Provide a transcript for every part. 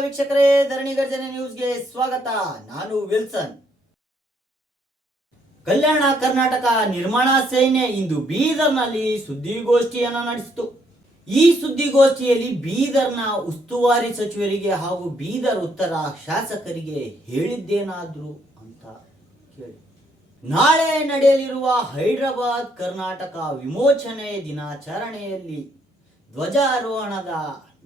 ವೀಕ್ಷಕರೇ, ಧರಣಿ ಗರ್ಜನೆ ನ್ಯೂಸ್ಗೆ ಸ್ವಾಗತ. ನಾನು ವಿಲ್ಸನ್. ಕಲ್ಯಾಣ ಕರ್ನಾಟಕ ನಿರ್ಮಾಣ ಸೇನೆ ಇಂದು ಬೀದರ್ನಲ್ಲಿ ಸುದ್ದಿಗೋಷ್ಠಿಯನ್ನು ನಡೆಸಿತು. ಈ ಸುದ್ದಿಗೋಷ್ಠಿಯಲ್ಲಿ ಬೀದರ್ನ ಉಸ್ತುವಾರಿ ಸಚಿವರಿಗೆ ಹಾಗೂ ಬೀದರ್ ಉತ್ತರ ಶಾಸಕರಿಗೆ ಹೇಳಿದ್ದೇನಾದ್ರು ಅಂತ ಕೇಳಿ. ನಾಳೆ ನಡೆಯಲಿರುವ ಹೈದರಾಬಾದ್ ಕರ್ನಾಟಕ ವಿಮೋಚನೆ ದಿನಾಚರಣೆಯಲ್ಲಿ ಧ್ವಜಾರೋಹಣದ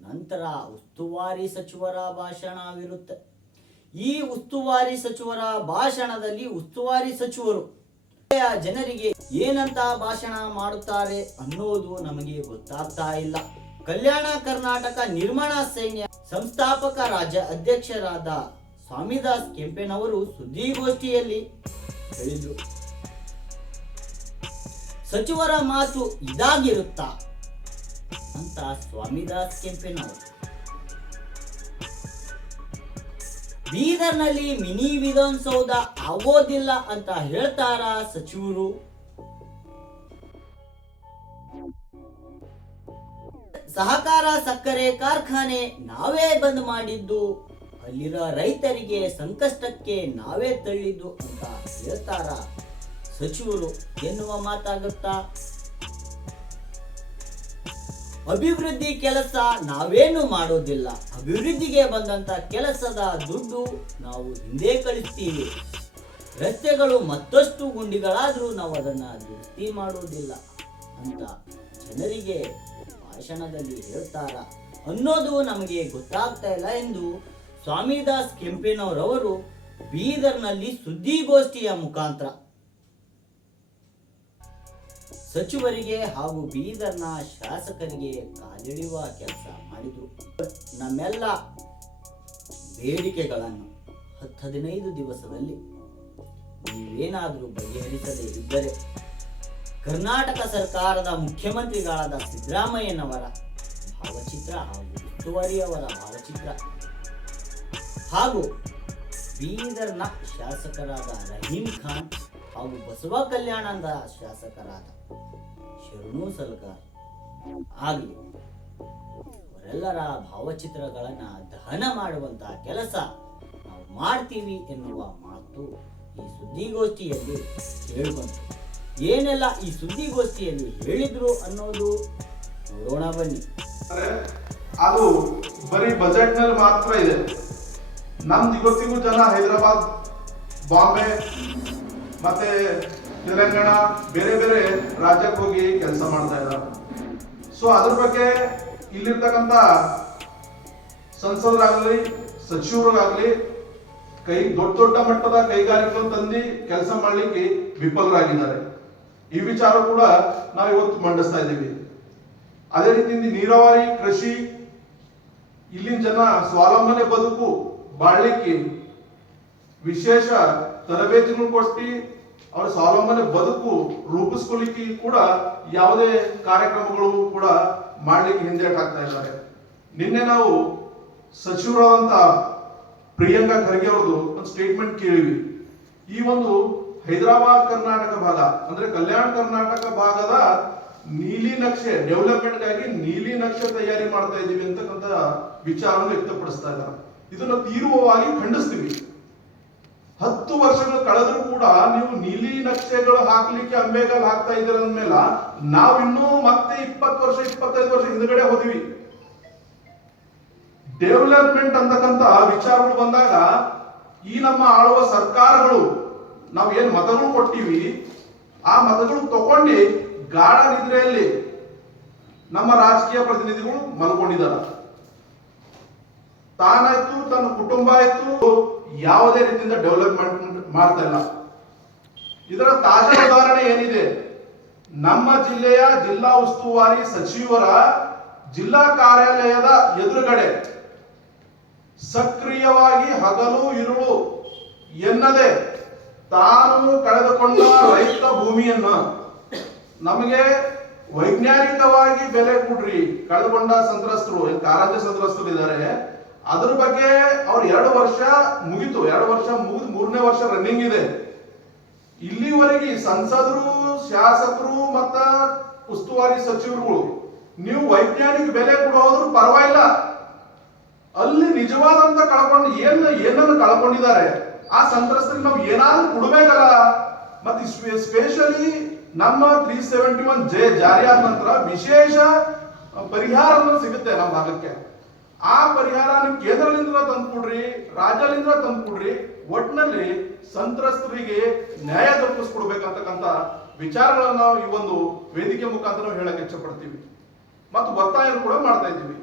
ನಂತರ ಉಸ್ತುವಾರಿ ಸಚಿವರ ಭಾಷಣವಿರುತ್ತೆ ಈ ಉಸ್ತುವಾರಿ ಸಚಿವರ ಭಾಷಣದಲ್ಲಿ ಉಸ್ತುವಾರಿ ಸಚಿವರು ಜನರಿಗೆ ಏನಂತ ಭಾಷಣ ಮಾಡುತ್ತಾರೆ ಅನ್ನೋದು ನಮಗೆ ಗೊತ್ತಾಗ್ತಾ ಇಲ್ಲ. ಕಲ್ಯಾಣ ಕರ್ನಾಟಕ ನಿರ್ಮಾಣ ಸೈನ್ಯ ಸಂಸ್ಥಾಪಕ ರಾಜ್ಯ ಅಧ್ಯಕ್ಷರಾದ ಸ್ವಾಮಿದಾಸ್ ಕೆಂಪೇನವರು ಸುದ್ದಿಗೋಷ್ಠಿಯಲ್ಲಿ ಹೇಳಿದರು. ಸಚಿವರ ಮಾತು ಇದಾಗಿರುತ್ತಾ? ಅಂತ ಸ್ವಾಮಿದಾಸ್ ಕೆಂಪೇನವರು ಬೀದರ್ನಲ್ಲಿ ಮಿನಿ ವಿಧಾನಸೌಧ ಆಗೋದಿಲ್ಲ ಅಂತ ಹೇಳ್ತಾರ ಸಚಿವರು. ಸಹಕಾರ ಸಕ್ಕರೆ ಕಾರ್ಖಾನೆ ನಾವೇ ಬಂದ್ ಮಾಡಿದ್ದು. ಅಲ್ಲಿರೋ ರೈತರಿಗೆ ಸಂಕಷ್ಟಕ್ಕೆ ನಾವೇ ತಳ್ಳಿದ್ದು ಅಂತ ಹೇಳ್ತಾರ ಸಚಿವರು. ಎನ್ನುವ ಮಾತಾಗುತ್ತಾ? ಅಭಿವೃದ್ಧಿ ಕೆಲಸ ನಾವೇನು ಮಾಡೋದಿಲ್ಲ ಅಭಿವೃದ್ಧಿಗೆ ಬಂದಂತ ಕೆಲಸದ ದುಡ್ಡು ನಾವು ಹಿಂದೆ ಕಳಿಸ್ತೀವಿ. ರಸ್ತೆಗಳು ಮತ್ತಷ್ಟು ಗುಂಡಿಗಳಾದರೂ ನಾವು ಅದನ್ನ ದುರಸ್ತಿ ಮಾಡೋದಿಲ್ಲ ಅಂತ ಜನರಿಗೆ ಭಾಷಣದಲ್ಲಿ ಹೇಳ್ತಾರ. ಅನ್ನೋದು ನಮಗೆ ಗೊತ್ತಾಗ್ತಾ ಇಲ್ಲ ಎಂದು ಸ್ವಾಮಿದಾಸ್ ಕೆಂಪೇನವರವರು ಬೀದರ್ನಲ್ಲಿ ಸುದ್ದಿಗೋಷ್ಠಿಯ ಮುಖಾಂತರ ಸಚಿವರಿಗೆ ಹಾಗೂ ಬೀದರ್ನ ಶಾಸಕರಿಗೆ ಕಾಲಿಡಿಯುವ ಕೆಲಸ ಮಾಡಿದ್ರು. ನಮ್ಮೆಲ್ಲ ಬೇಡಿಕೆಗಳನ್ನು ಹತ್ತು ಹದಿನೈದು ದಿವಸದಲ್ಲಿ ನೀವೇನಾದರೂ ಬಗೆಹರಿಸದೇ ಇದ್ದರೆ ಕರ್ನಾಟಕ ಸರ್ಕಾರದ ಮುಖ್ಯಮಂತ್ರಿಗಳಾದ ಸಿದ್ದರಾಮಯ್ಯನವರ ಭಾವಚಿತ್ರ ಹಾಗೂ ಉಸ್ತುವಾರಿಯವರ ಭಾವಚಿತ್ರ ಹಾಗೂ ಬೀದರ್ನ ಶಾಸಕರಾದ ರಹೀಂ ಖಾನ್ ಹಾಗೂ ಬಸವ ಕಲ್ಯಾಣದ ಶಾಸಕರಾದ ಶರಣು ಸಲಕ ಆಗಲಿ. ಅವರೆಲ್ಲರ ಭಾವಚಿತ್ರಗಳನ್ನು ದಹನ ಮಾಡುವಂತಹ ಕೆಲಸ ನಾವು ಮಾಡ್ತೀವಿ ಎನ್ನುವ ಮಾತು ಈ ಸುದ್ದಿಗೋಷ್ಠಿಯಲ್ಲಿ ಹೇಳ್ಬಂತು ಏನೆಲ್ಲ ಈ ಸುದ್ದಿಗೋಷ್ಠಿಯಲ್ಲಿ ಹೇಳಿದ್ರು ಅನ್ನೋದು ನೋಡೋಣ ಬನ್ನಿ. ಅದು ಬರೀ ಬಜೆಟ್ನಲ್ಲಿ ಮಾತ್ರ ಇದೆ. ನಮ್ದು ಇವತ್ತಿಗೂ ಜನ ಹೈದರಾಬಾದ್ ಬಾಂಬೆ ಮತ್ತೆ ತೆಲಂಗಾಣ ಬೇರೆ ಬೇರೆ ರಾಜ್ಯಕ್ಕೆ ಹೋಗಿ ಕೆಲಸ ಮಾಡ್ತಾ ಇದ್ದಾರೆ. ಸೊ ಅದ್ರ ಬಗ್ಗೆ ಇಲ್ಲಿರ್ತಕ್ಕಂಥ ಸಂಸದರಾಗಲಿ ಸಚಿವರಾಗಲಿ ಕೈ ದೊಡ್ಡ ದೊಡ್ಡ ಮಟ್ಟದ ಕೈಗಾರಿಕೆಗಳು ತಂದು ಕೆಲಸ ಮಾಡ್ಲಿಕ್ಕೆ ವಿಫಲರಾಗಿದ್ದಾರೆ. ಈ ವಿಚಾರ ಕೂಡ ನಾವು ಇವತ್ತು ಮಂಡಿಸ್ತಾ ಇದ್ದೀವಿ. ಅದೇ ರೀತಿಯಿಂದ ನೀರಾವರಿ, ಕೃಷಿ, ಇಲ್ಲಿನ ಜನ ಸ್ವಾವಲಂಬನೆ ಬದುಕು ಬಾಳ್ಲಿಕ್ಕೆ ವಿಶೇಷ ತರಬೇತಿಗಳು ಕೊಟ್ಟು ಅವರ ಸ್ವಾವಲಂಬನೆ ಬದುಕು ರೂಪಿಸ್ಕೊಳ್ಳಿಕ್ಕೆ ಕೂಡ ಯಾವುದೇ ಕಾರ್ಯಕ್ರಮಗಳು ಕೂಡ ಮಾಡಲಿಕ್ಕೆ ಹಿಂದೇಟಾಗ್ತಾ ಇದ್ದಾರೆ. ನಿನ್ನೆ ನಾವು ಸಚಿವರಾದಂತ ಪ್ರಿಯಾಂಕಾ ಖರ್ಗೆ ಅವ್ರದ್ದು ಒಂದು ಸ್ಟೇಟ್ಮೆಂಟ್ ಕೇಳಿವಿ ಈ ಒಂದು ಹೈದರಾಬಾದ್ ಕರ್ನಾಟಕ ಭಾಗ, ಅಂದ್ರೆ ಕಲ್ಯಾಣ ಕರ್ನಾಟಕ ಭಾಗದ ನೀಲಿ ನಕ್ಷೆ ಡೆವಲಪ್ಮೆಂಟ್ಗಾಗಿ ನೀಲಿ ನಕ್ಷೆ ತಯಾರಿ ಮಾಡ್ತಾ ಇದ್ದೀವಿ ಅಂತಕ್ಕಂಥ ವಿಚಾರವನ್ನು ವ್ಯಕ್ತಪಡಿಸ್ತಾ ಇದ್ದಾರೆ. ಇದನ್ನು ತೀವ್ರವಾಗಿ ಖಂಡಿಸ್ತೀವಿ. ಹತ್ತು ವರ್ಷಗಳು ಕಳೆದ್ರೂ ಕೂಡ ನೀವು ನೀಲಿ ನಕ್ಷೆಗಳು ಹಾಕ್ಲಿಕ್ಕೆ ಅಂಬೆಗಾಲ್ ಹಾಕ್ತಾ ಇದ್ದೀರ ಅಂದ್ಮೇಲೆ ನಾವಿನ್ನೂ ಮತ್ತೆ ಇಪ್ಪತ್ತು ವರ್ಷ, ಇಪ್ಪತ್ತೈದು ವರ್ಷ ಹಿಂದ್ಗಡೆ ಹೋದಿವಿ. ಡೆವಲಪ್ಮೆಂಟ್ ಅಂತಕ್ಕಂತ ವಿಚಾರಗಳು ಬಂದಾಗ ಈ ನಮ್ಮ ಆಳುವ ಸರ್ಕಾರಗಳು ನಾವು ಏನ್ ಮತಗಳು ಕೊಟ್ಟಿವಿ, ಆ ಮತಗಳು ತಗೊಂಡು ಗಾಢ ನಿದ್ರೆಯಲ್ಲಿ ನಮ್ಮ ರಾಜಕೀಯ ಪ್ರತಿನಿಧಿಗಳು ಮಲ್ಕೊಂಡಿದ್ದಾರೆ. ತಾನಾಯ್ತು, ತನ್ನ ಕುಟುಂಬ ಆಯ್ತು ಯಾವುದೇ ರೀತಿಯಿಂದ ಡೆವಲಪ್ಮೆಂಟ್ ಮಾಡ್ತಾ ಇಲ್ಲ. ಇದರ ತಾಜಾ ಉದಾಹರಣೆ ಏನಿದೆ? ನಮ್ಮ ಜಿಲ್ಲೆಯ ಜಿಲ್ಲಾ ಉಸ್ತುವಾರಿ ಸಚಿವರ ಜಿಲ್ಲಾ ಕಾರ್ಯಾಲಯದ ಎದುರುಗಡೆ ಸಕ್ರಿಯವಾಗಿ ಹಗಲು ಇರುಳು ಎನ್ನದೆ ತಾನು ಕಳೆದುಕೊಂಡ ರೈತ ಭೂಮಿಯನ್ನ ನಮಗೆ ವೈಜ್ಞಾನಿಕವಾಗಿ ಬೆಲೆ ಕೊಡ್ರಿ. ಕಳೆದುಕೊಂಡ ಸಂತ್ರಸ್ತರು ಕಾರಂಜಿ ಸಂತ್ರಸ್ತರು ಇದ್ದಾರೆ ಅದ್ರ ಬಗ್ಗೆ ಅವ್ರು ಎರಡು ವರ್ಷ ಮುಗಿತು. ಎರಡು ವರ್ಷ ಮುಗಿದು ಮೂರನೇ ವರ್ಷ ರನ್ನಿಂಗ್ ಇದೆ. ಇಲ್ಲಿವರೆಗೆ ಸಂಸದರು, ಶಾಸಕರು ಮತ್ತ ಉಸ್ತುವಾರಿ ಸಚಿವರುಗಳು, ನೀವು ವೈಜ್ಞಾನಿಕ ಬೆಲೆ ಕೊಡೋದ್ರು ಪರವಾಗಿಲ್ಲ. ಅಲ್ಲಿ ನಿಜವಾದಂತ ಕಳ್ಕೊಂಡು ಏನ್ ಏನನ್ನು ಕಳ್ಕೊಂಡಿದ್ದಾರೆ? ಆ ಸಂತ್ರಸ್ತರಿಗೆ ನಾವು ಏನಾದ್ರೂ ಕೊಡ್ಬೇಕಲ್ಲ. ಮತ್ತೆ ಸ್ಪೆಷಲಿ ನಮ್ಮ ತ್ರೀ ಸೆವೆಂಟಿ ಒನ್ ಜೆ ಜಾರಿಯಾದ ನಂತರ ವಿಶೇಷ ಪರಿಹಾರ ಸಿಗುತ್ತೆ ನಮ್ಮ ಭಾಗಕ್ಕೆ. ಆ ಪರಿಹಾರ ನೀವು ಕೇಂದ್ರದಿಂದ ತಂದ್ಕೊಡ್ರಿ ರಾಜ್ಯದಿಂದ ತಂದ್ಕೊಡ್ರಿ ಒಟ್ಟಿನಲ್ಲಿ ಸಂತ್ರಸ್ತರಿಗೆ ನ್ಯಾಯ ದೊರಕಿಸ್ಕೊಡ್ಬೇಕಂತಕ್ಕಂಥ ವಿಚಾರಗಳನ್ನ ನಾವು ಈ ಒಂದು ವೇದಿಕೆ ಮುಖಾಂತರ ಹೇಳಕ್ಕೆ ಹೇಳಕ್ ಇಚ್ಛಪಡ್ತೀವಿ. ಮತ್ತು ಒತ್ತಾಯ ಕೂಡ ಮಾಡ್ತಾ ಇದ್ದೀವಿ.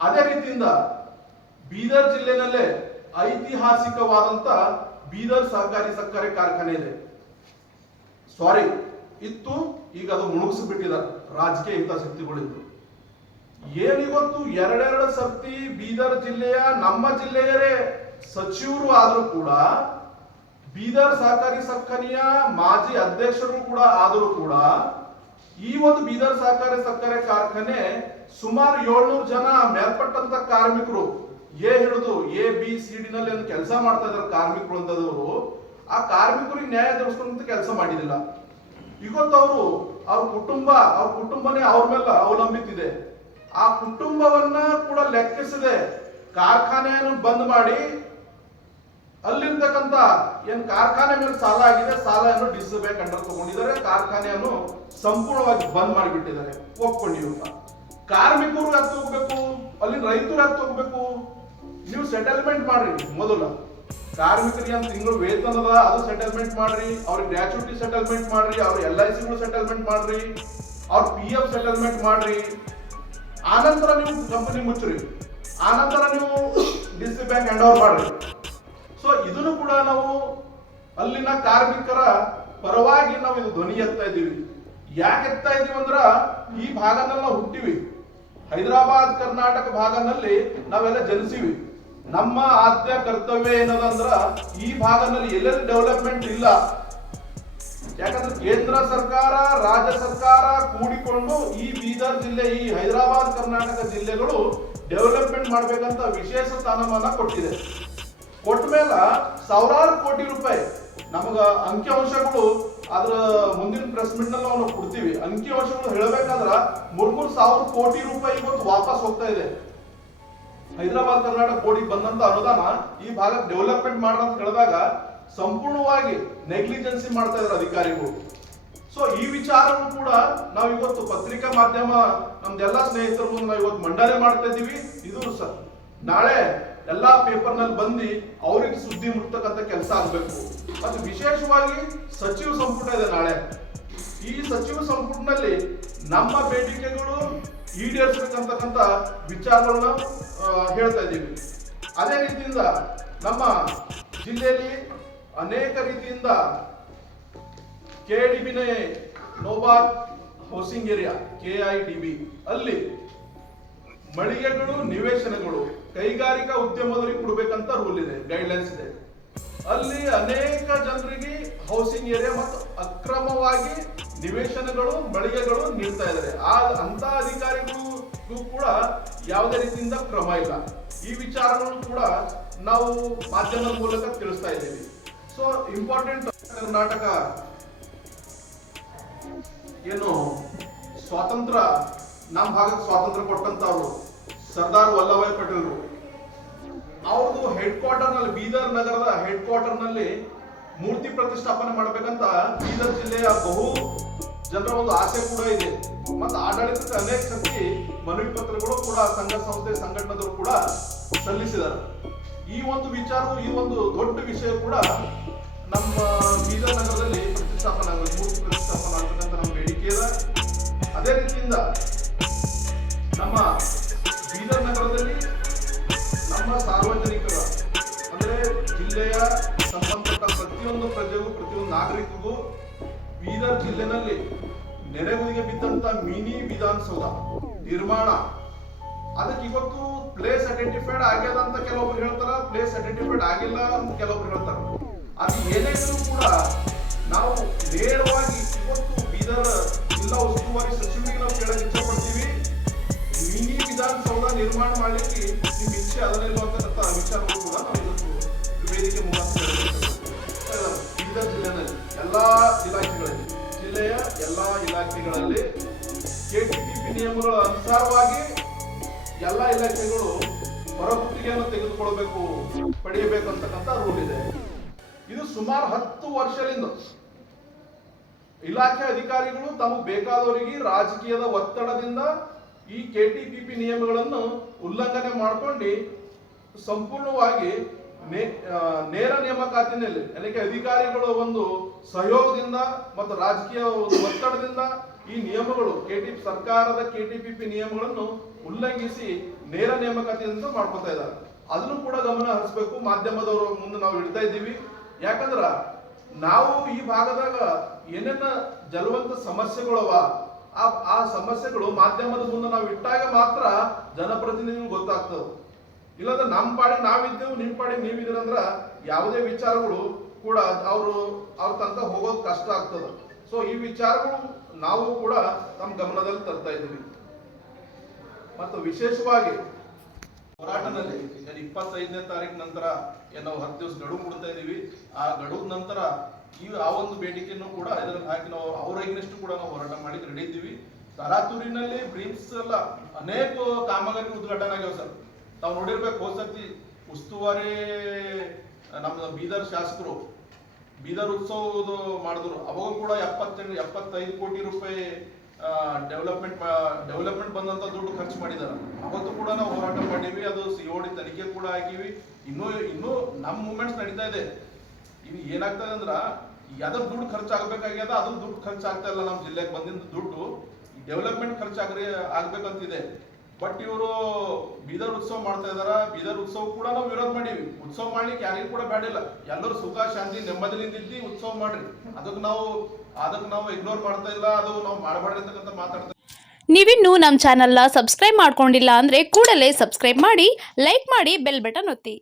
ಅದೇ ರೀತಿಯಿಂದ ಬೀದರ್ ಜಿಲ್ಲೆನಲ್ಲೇ ಐತಿಹಾಸಿಕವಾದಂತ ಬೀದರ್ ಸಹಕಾರಿ ಸಕ್ಕರೆ ಕಾರ್ಖಾನೆ ಇದೆ. ಸಾರಿ ಇತ್ತು, ಈಗ ಅದು ಮುಳುಗಿಸ್ಬಿಟ್ಟಿದ್ದಾರೆ ರಾಜಕೀಯ ಹಿತಾಸಕ್ತಿಗಳಿಂದ ಏನಿವತ್ತು ಎರಡೆರಡು ಸರ್ತಿ ಬೀದರ್ ಜಿಲ್ಲೆಯ ನಮ್ಮ ಜಿಲ್ಲೆಯರೇ ಸಚಿವರು ಆದರೂ ಕೂಡ ಬೀದರ್ ಸಹಕಾರಿ ಸಕ್ಕರೆಯ ಮಾಜಿ ಅಧ್ಯಕ್ಷರು ಕೂಡ ಆದರೂ ಕೂಡ ಈ ಒಂದು ಬೀದರ್ ಸಹಕಾರಿ ಸಕ್ಕರೆ ಕಾರ್ಖಾನೆ ಸುಮಾರು ಏಳ್ನೂರು ಜನ ಮೇಲ್ಪಟ್ಟಂತ ಕಾರ್ಮಿಕರು, ಎ ಹಿಡಿದು ಎ, ಬಿ, ಸಿ, ಡಿ ನಲ್ಲಿ ಏನು ಕೆಲಸ ಮಾಡ್ತಾ ಇದ್ದಾರೆ ಕಾರ್ಮಿಕರು ಅಂತದವರು. ಆ ಕಾರ್ಮಿಕರಿಗೆ ನ್ಯಾಯ ತಿಳಿಸ್ಕೊಂಡಂತ ಕೆಲಸ ಮಾಡಿದಿಲ್ಲ. ಇವತ್ತು ಅವರು ಅವ್ರ ಕುಟುಂಬ, ಅವ್ರ ಕುಟುಂಬನೇ ಅವ್ರ ಮೇಲೆ ಅವಲಂಬಿತಿದೆ. ಆ ಕುಟುಂಬವನ್ನ ಕೂಡ ಲೆಕ್ಕಿಸದೆ ಕಾರ್ಖಾನೆಯನ್ನು ಬಂದ್ ಮಾಡಿ ಅಲ್ಲಿರ್ತಕ್ಕಂತ ಏನ್ ಕಾರ್ಖಾನೆ ಮೇಲೆ ಸಾಲ ಆಗಿದೆ, ಸಾಲವನ್ನು ಡಿಸ್ಬ್ಯಾಕ್ ಅಂಡರ್ ತಗೊಂಡಿದ್ದಾರೆ, ಕಾರ್ಖಾನೆಯನ್ನು ಸಂಪೂರ್ಣವಾಗಿ ಬಂದ್ ಮಾಡಿಬಿಟ್ಟಿದ್ದಾರೆ. ಒಪ್ಕೊಂಡಿವಪ್ಪ ಕಾರ್ಮಿಕರು ಹತ್ತು ತಗೋಬೇಕು? ಅಲ್ಲಿ ರೈತರು ಹತ್ತು ತಗೋಬೇಕು? ನೀವು ಸೆಟಲ್ಮೆಂಟ್ ಮಾಡ್ರಿ ಮೊದಲ. ಕಾರ್ಮಿಕರಿಗೆ ಅಂತ ತಿಂಗಳು ವೇತನದ, ಅದು ಸೆಟಲ್ಮೆಂಟ್ ಮಾಡ್ರಿ, ಅವ್ರಿಗೆ ಗ್ರಾಚ್ಯುಟಿ ಸೆಟಲ್ಮೆಂಟ್ ಮಾಡ್ರಿ, ಅವ್ರ ಎಲ್ ಐ ಸಿಗಳು ಸೆಟಲ್ಮೆಂಟ್ ಮಾಡ್ರಿ, ಅವ್ರ ಪಿ ಎಫ್ ಸೆಟಲ್ಮೆಂಟ್ ಮಾಡ್ರಿ. ಆನಂತರ ನೀವು ಕಂಪನಿ ಮುಚ್ಚಿರಿ. ಆನಂತರ ನೀವು D C bank hand over ಮಾಡ್ರಿ. ಸೊ ಇದನ್ನು ಕೂಡ ನಾವು ಅಲ್ಲಿನ ಕಾರ್ಮಿಕರ ಪರವಾಗಿ ನಾವು ಇದು ಧ್ವನಿ ಎತ್ತಾ ಇದ್ದೀವಿ. ಯಾಕೆ ಎತ್ತಾ ಇದೀವಿ ಅಂದ್ರ, ಈ ಭಾಗನಲ್ಲಿ ನಾವು ಹುಟ್ಟಿವಿ. ಹೈದರಾಬಾದ್, ಕರ್ನಾಟಕ ಭಾಗದಲ್ಲಿ ನಾವೆಲ್ಲ ಜನಿಸಿವಿ. ನಮ್ಮ ಆದ್ಯ ಕರ್ತವ್ಯ ಏನದಂದ್ರ, ಈ ಭಾಗದಲ್ಲಿ ಎಲ್ಲೆಲ್ಲಿ ಡೆವಲಪ್ಮೆಂಟ್ ಇಲ್ಲ ಯಾಕಂದ್ರೆ ಕೇಂದ್ರ ಸರ್ಕಾರ, ರಾಜ್ಯ ಸರ್ಕಾರ ಕೂಡಿಕೊಂಡು ಈ ಬೀದರ್ ಜಿಲ್ಲೆ, ಈ ಹೈದರಾಬಾದ್, ಕರ್ನಾಟಕ ಜಿಲ್ಲೆಗಳು ಡೆವಲಪ್ಮೆಂಟ್ ಮಾಡಬೇಕಂತ ವಿಶೇಷ ಸ್ಥಾನಮಾನ ಕೊಟ್ಟಿದೆ. ಕೊಟ್ಟ ಮೇಲೆ ಸಾವಿರಾರು ಕೋಟಿ ರೂಪಾಯಿ ನಮಗ ಅಂಕಿಅಂಶಗಳು ಅದ್ರ ಮುಂದಿನ ಪ್ರೆಸ್ ಮೀಟ್ನಲ್ಲಿ ನಾವು ಕೊಡ್ತೀವಿ. ಅಂಕಿಅಂಶಗಳು ಹೇಳಬೇಕಾದ್ರ ಮೂರ್ ಮೂರ್ ಸಾವಿರ ಕೋಟಿ ರೂಪಾಯಿ ಇವತ್ತು ವಾಪಸ್ ಹೋಗ್ತಾ ಇದೆ. ಹೈದರಾಬಾದ್, ಕರ್ನಾಟಕ ಬೋರ್ಡಿಗೆ ಬಂದಂತ ಅನುದಾನ ಈ ಭಾಗ ಡೆವಲಪ್ಮೆಂಟ್ ಅಂತ ಹೇಳಿದಾಗ ಸಂಪೂರ್ಣವಾಗಿ ನೆಗ್ಲಿಜೆನ್ಸಿ ಮಾಡ್ತಾ ಇದ್ದಾರೆ ಅಧಿಕಾರಿಗಳು. ಸೊ ಈ ವಿಚಾರವೂ ಕೂಡ ನಾವು ಇವತ್ತು ಪತ್ರಿಕಾ ಮಾಧ್ಯಮ, ನಮ್ದೆಲ್ಲ ಸ್ನೇಹಿತರ ಮುಂದೆ ನಾವು ಇವತ್ತು ಮಂಡನೆ ಮಾಡ್ತಾ ಇದ್ದೀವಿ. ಇದು ಸಹ ನಾಳೆ ಎಲ್ಲಾ ಪೇಪರ್ನಲ್ಲಿ ಬಂದು ಅವ್ರಿಗೆ ಸುದ್ದಿ ಮುಟ್ತಕ್ಕಂಥ ಕೆಲಸ ಆಗ್ಬೇಕು. ಮತ್ತು ವಿಶೇಷವಾಗಿ ಸಚಿವ ಸಂಪುಟ ಇದೆ ನಾಳೆ. ಈ ಸಚಿವ ಸಂಪುಟದಲ್ಲಿ ನಮ್ಮ ಬೇಡಿಕೆಗಳು ಈಡೇರಿಸಬೇಕಂತಕ್ಕಂಥ ವಿಚಾರಗಳನ್ನ ಹೇಳ್ತಾ ಇದ್ದೀವಿ. ಅದೇ ರೀತಿಯಿಂದ ನಮ್ಮ ಜಿಲ್ಲೆಯಲ್ಲಿ ಅನೇಕ ರೀತಿಯಿಂದ ಕೆಡಿಬಿನೇ ನೋಬಾರ್ ಹೌಸಿಂಗ್ ಏರಿಯಾ ಕೆಐಡಿಬಿ ಅಲ್ಲಿ ಮಳಿಗೆಗಳು, ನಿವೇಶನಗಳು, ಕೈಗಾರಿಕಾ ಉದ್ಯಮದವರಿಗೆ ಕೊಡಬೇಕಂತ ರೂಲ್ ಇದೆ ಗೈಡ್ಲೈನ್ಸ್ ಇದೆ. ಅಲ್ಲಿ ಅನೇಕ ಜನರಿಗೆ ಹೌಸಿಂಗ್ ಏರಿಯಾ ಮತ್ತು ಅಕ್ರಮವಾಗಿ ನಿವೇಶನಗಳು, ಮಳಿಗೆಗಳು ನೀಡ್ತಾ ಇದ್ದಾರೆ. ಆ ಅಂತ ಅಧಿಕಾರಿಗಳಿಗೂ ಕೂಡ ಯಾವುದೇ ರೀತಿಯಿಂದ ಕ್ರಮ ಇಲ್ಲ. ಈ ವಿಚಾರಗಳು ಕೂಡ ನಾವು ಮಾಧ್ಯಮದ ಮೂಲಕ ತಿಳಿಸ್ತಾ ಇದ್ದೀವಿ. ಸೊ ಇಂಪಾರ್ಟೆಂಟ್ ಕರ್ನಾಟಕ ಏನು ಸ್ವಾತಂತ್ರ್ಯ ನಮ್ಮ ಭಾಗಕ್ಕೆ ಸ್ವಾತಂತ್ರ್ಯ ಕೊಟ್ಟಂತವ್ರು ಸರ್ದಾರ್ ವಲ್ಲಭಾಯ್ ಪಟೇಲ್ರು ಅವ್ರದ್ದು ಹೆಡ್ ಕ್ವಾರ್ಟರ್ನಲ್ಲಿ ಬೀದರ್ ನಗರದ ಹೆಡ್ ಕ್ವಾರ್ಟರ್ನಲ್ಲಿ ಮೂರ್ತಿ ಪ್ರತಿಷ್ಠಾಪನೆ ಮಾಡಬೇಕಂತ ಬೀದರ್ ಜಿಲ್ಲೆಯ ಬಹು ಜನರ ಒಂದು ಆಸೆ ಕೂಡ ಇದೆ. ಮತ್ತು ಆಡಳಿತಕ್ಕೆ ಅನೇಕ ಸರ್ತಿ ಮನವಿ ಪತ್ರಗಳು ಕೂಡ ಸಂಘ ಸಂಸ್ಥೆ, ಸಂಘಟನೆಗಳು ಕೂಡ ಸಲ್ಲಿಸಿದ್ದಾರೆ. ಈ ಒಂದು ವಿಚಾರವು ಈ ಒಂದು ದೊಡ್ಡ ವಿಷಯ ಕೂಡ ನಮ್ಮ ಬೀದರ್ ನಗರದಲ್ಲಿ ಪ್ರತಿಷ್ಠಾಪನೆ ಆಗಬೇಕು ಪ್ರತಿಷ್ಠಾಪನೆ ಆಗಬೇಕಂತ ನಮ್ಮ ಬೇಡಿಕೆ ಇದೆ. ಅದೇ ರೀತಿಯಿಂದ ನಮ್ಮ ಬೀದರ್ ನಗರದಲ್ಲಿ ನಮ್ಮ ಸಾರ್ವಜನಿಕರ, ಅಂದ್ರೆ ಜಿಲ್ಲೆಯ ಸಂಬಂಧಪಟ್ಟ ಪ್ರತಿಯೊಂದು ಪ್ರಜೆಗೂ, ಪ್ರತಿಯೊಂದು ನಾಗರಿಕರಿಗೂ ಬೀದರ್ ಜಿಲ್ಲೆನಲ್ಲಿ ನೆರೆಗುದಿಗೆ ಬಿದ್ದಂತ ಮಿನಿ ವಿಧಾನಸೌಧ ನಿರ್ಮಾಣ ಅದಕ್ಕೆ ಇವತ್ತು ಪ್ಲೇಸ್ ಐಡೆಂಟಿಫೈಡ್ ಆಗ್ಯದ ಅಂತ ಕೆಲವೊಬ್ರು ಹೇಳ್ತಾರ ಪ್ಲೇಸ್ ಐಡೆಂಟಿಫೈಡ್ ಆಗಿಲ್ಲ ಅಂತ ಕೆಲವೊಬ್ರು ಹೇಳ್ತಾರ ಅದು ಏನೇ ಇದ್ರೂ ಕೂಡ ನಾವು ನೇರವಾಗಿ ಇವತ್ತು ಬೀದರ್ ಜಿಲ್ಲಾ ಉಸ್ತುವಾರಿ ಸಚಿವರಿಗೆ ನಾವು ಕೇಳಕ್ ಇಚ್ಛೆ ಪಡ್ತೀವಿ ಮಿನಿ ವಿಧಾನಸೌಧ ನಿರ್ಮಾಣ ಮಾಡ್ಲಿಕ್ಕೆ ನಿಮ್ ಇಚ್ಛೆ ಅದನ್ನಿಲ್ಲ ಅಂತ ವಿಚಾರಗಳು ಕೂಡ ನಾವು ಇವತ್ತು ವೇದಿಕೆ ಮುಖಾಂತರ. ಬೀದರ್ ಜಿಲ್ಲೆನಲ್ಲಿ ಎಲ್ಲಾ ಇಲಾಖೆಗಳಲ್ಲಿ, ಜಿಲ್ಲೆಯ ಎಲ್ಲಾ ಇಲಾಖೆಗಳಲ್ಲಿ ಕೆಟಿಪಿ ನಿಯಮಗಳ ಅನುಸಾರವಾಗಿ ಎಲ್ಲ ಇಲಾಖೆಗಳು ಹೊರಗುತ್ತಿಗೆಯನ್ನು ತೆಗೆದುಕೊಳ್ಬೇಕು ಪಡೆಯಬೇಕು ಅಂತಕ್ಕಂಥ ರೂಲ್ ಇದೆ. ಇದು ಸುಮಾರು ಹತ್ತು ವರ್ಷದಿಂದ ಇಲಾಖೆ ಅಧಿಕಾರಿಗಳು ತಮಗೆ ಬೇಕಾದವರಿಗೆ ರಾಜಕೀಯದ ಒತ್ತಡದಿಂದ ಈ ಕೆ ಟಿ ಪಿ ಪಿ ನಿಯಮಗಳನ್ನು ಉಲ್ಲಂಘನೆ ಮಾಡ್ಕೊಂಡು ಸಂಪೂರ್ಣವಾಗಿ ನೇರ ನೇಮಕಾತಿನಲ್ಲಿ ಅದಕ್ಕೆ ಅಧಿಕಾರಿಗಳ ಒಂದು ಸಹಯೋಗದಿಂದ ಮತ್ತು ರಾಜಕೀಯ ಒತ್ತಡದಿಂದ ಈ ನಿಯಮಗಳು ಕೆ ಟಿ ಸರ್ಕಾರದ ಕೆ ಟಿ ಪಿ ಪಿ ನಿಯಮಗಳನ್ನು ಉಲ್ಲಂಘಿಸಿ ನೇರ ನೇಮಕಾತಿಯಿಂದ ಮಾಡ್ಕೊತಾ ಇದ್ದಾರೆ. ಅದನ್ನು ಕೂಡ ಗಮನ ಹರಿಸ್ಬೇಕು. ಮಾಧ್ಯಮದವರು ಮುಂದೆ ನಾವು ಇಡ್ತಾ ಇದ್ದೀವಿ. ಯಾಕಂದ್ರ ನಾವು ಈ ಭಾಗದಾಗ ಏನೇನ ಜಲವಂತ ಸಮಸ್ಯೆಗಳವ, ಆ ಆ ಸಮಸ್ಯೆಗಳು ಮಾಧ್ಯಮದ ಮುಂದೆ ನಾವು ಇಟ್ಟಾಗ ಮಾತ್ರ ಜನಪ್ರತಿನಿಧಿಗಳು ಗೊತ್ತಾಗ್ತವೆ ಇಲ್ಲಾಂದ್ರೆ ನಮ್ಮ ಪಾಡಿಗೆ ನಾವಿದ್ದೇವು ನಿಮ್ಮ ಪಾಡಿಗೆ ನೀವಿದ್ದೀರಂದ್ರ ಯಾವುದೇ ವಿಚಾರಗಳು ಕೂಡ ಅವರು, ಅವ್ರ ತನಕ ಹೋಗೋದು ಕಷ್ಟ ಆಗ್ತದೆ. ಸೊ ಈ ವಿಚಾರಗಳು ನಾವು ಕೂಡ ನಮ್ಮ ಗಮನದಲ್ಲಿ ತರ್ತಾ ಇದ್ದೀವಿ. ಮತ್ತು ವಿಶೇಷವಾಗಿ ಹೋರಾಟದಲ್ಲಿ ಇಪ್ಪತ್ತೈದನೇ ತಾರೀಕು ನಂತರ ಏನು ನಾವು ಹತ್ತು ದಿವಸ ಗಡುವು ಕೊಡ್ತಾ ಇದ್ದೀವಿ. ಆ ಗಡುವು ನಂತರ ಈ ಆ ಒಂದು ಬೇಡಿಕೆಯನ್ನು ಕೂಡ ಇದರಲ್ಲಿ ಹಾಕಿ ನಾವು ಅವ್ರ ಎಗ್ನೆಸ್ಟ್ ಕೂಡ ನಾವು ಹೋರಾಟ ಮಾಡಿ ರೆಡಿ ಇದ್ದೀವಿ. ತರಾತೂರಿನಲ್ಲಿ ಬ್ರೀಮ್ಸ್ ಎಲ್ಲ ಅನೇಕ ಕಾಮಗಾರಿ ಉದ್ಘಾಟನೆ ಆಗ್ಯಾವ ಸರ್. ತಾವು ನೋಡಿರ್ಬೇಕು, ಹೋದ್ ಉಸ್ತುವಾರಿ ನಮ್ಮ ಬೀದರ್ ಶಾಸಕರು ಬೀದರ್ ಉತ್ಸವ ಮಾಡಿದ್ರು. ಅವಾಗ ಕೂಡ ಎಪ್ಪತ್ತೆಂಟು, ಎಪ್ಪತ್ತೈದು ಕೋಟಿ ರೂಪಾಯಿ ಡೆವಲಪ್ಮೆಂಟ್ ಡೆವಲಪ್ಮೆಂಟ್ ಬಂದಂತ ದುಡ್ಡು ಖರ್ಚು ಮಾಡಿದಾರೆ. ಅವತ್ತು ಕೂಡ ನಾವು ಹೋರಾಟ ಮಾಡೀವಿ, ಅದು ಸಿಒಡಿ ತನಿಖೆ ಕೂಡ ಹಾಕಿವಿ ಇನ್ನೂ ಇನ್ನೂ ನಮ್ಮ ಮೂಮೆಂಟ್ಸ್ ನಡೀತಾ ಇದೆ. ಇನ್ನು ಏನಾಗ್ತದೆ ಅಂದ್ರ ಯಾವ್ದಾದ್ರು ದುಡ್ಡು ಖರ್ಚು ಆಗ್ಬೇಕಾಗ್ಯದ ಅದು ದುಡ್ಡು ಖರ್ಚು ಆಗ್ತಾ ಇಲ್ಲ ನಮ್ಮ ಜಿಲ್ಲೆಗೆ ಬಂದಿದ್ದ ದುಡ್ಡು. ಡೆವಲಪ್ಮೆಂಟ್ ಖರ್ಚು ಆಗ್ರಿ, ಆಗ್ಬೇಕಂತಿದೆ. ಬಟ್ ಇವರು ಬೀದರ್ ಉತ್ಸವ ಮಾಡ್ತಾ ಇದಾರ. ಬೀದರ್ ಉತ್ಸವ ಕೂಡ ನಾವು ವಿರೋಧ ಮಾಡೀವಿ. ಉತ್ಸವ ಮಾಡ್ಲಿಕ್ಕೆ ಯಾರಿಗೂ ಕೂಡ ಬೇಡಿಲ್ಲ ಎಲ್ಲರೂ ಸುಖ, ಶಾಂತಿ, ನೆಮ್ಮದಿಲಿಂದ ಇದ್ದಿ ಉತ್ಸವ ಮಾಡ್ರಿ. ಅದಕ್ಕೆ ನಾವು ಅದಕ್ಕೆ ನಾವು ಇಗ್ನೋರ್ ಮಾಡ್ತಾ ಇಲ್ಲ, ಅದು ನಾವು ಮಾಡಬಾರ್ದು ಅಂತಕ್ಕಂಥ ಮಾತಾಡ್ತಾ ನೀವಿನ್ನೂ ನಮ್ಮ ಚಾನಲ್ನ ಸಬ್ಸ್ಕ್ರೈಬ್ ಮಾಡ್ಕೊಂಡಿಲ್ಲ ಅಂದರೆ ಕೂಡಲೇ ಸಬ್ಸ್ಕ್ರೈಬ್ ಮಾಡಿ ಲೈಕ್ ಮಾಡಿ ಬೆಲ್ ಬಟನ್ ಒತ್ತಿ.